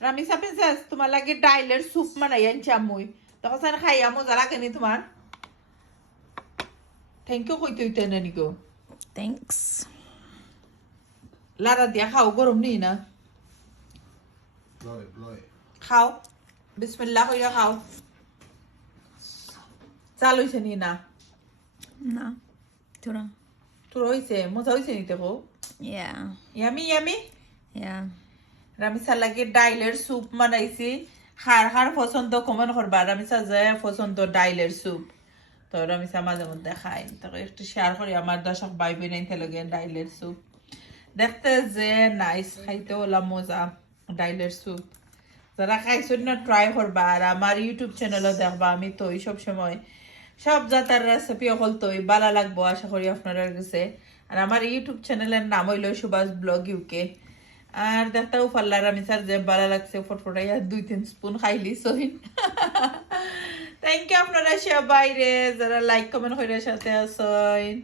Ramisa princess তোমার লাগে ডাইলের স্যুপ বানাই আনছি আম্মুই তখন খাইয়া মজা লাগে নি তোমার থ্যাংক ইউ কইতে হইতে না নিকো থ্যাঙ্কস। লাড়া দিয়া খাও গরম নেই না খাও বিসমিল্লাহ কইরা খাও চাল হইছে নি না না তোরা তোর হইছে মজা হইছে নি দেখো ইয়া ইয়ামি ইয়ামি ইয়া রামিসা লাগে ডাইলের স্যুপ বানাইছি হার পছন্দ কমেন্ট করবা রামিসা যায় পছন্দ ডাইলের স্যুপ তো রামিসা মাঝে মধ্যে খাই তো একটু শেয়ার করি আমার দর্শক ভাই বোন লগে ডাইলের স্যুপ দেখতে যে নাইস খাইতে হলাম মজা ডাইলের স্যুপ যারা খাইছেন না ট্রাই করবা আর আমার ইউটিউব চ্যানেলও দেখবা আমি তো সব সময় সব জাতের রেসিপি অকল তোই ভালো লাগবো আশা করি আপনারা কাছে আর আমার ইউটিউব চ্যানেলের নাম হইল সুভাষ ব্লগ ইউকে আর দেখতেও পারলার আমি স্যার যে ভালো লাগছে ফটফটাইয়া 2-3 স্পুন খাইলি সহিন থ্যাংক ইউ আপনারা সবাই রে যারা লাইক কমেন্ট করে সাথে আসেন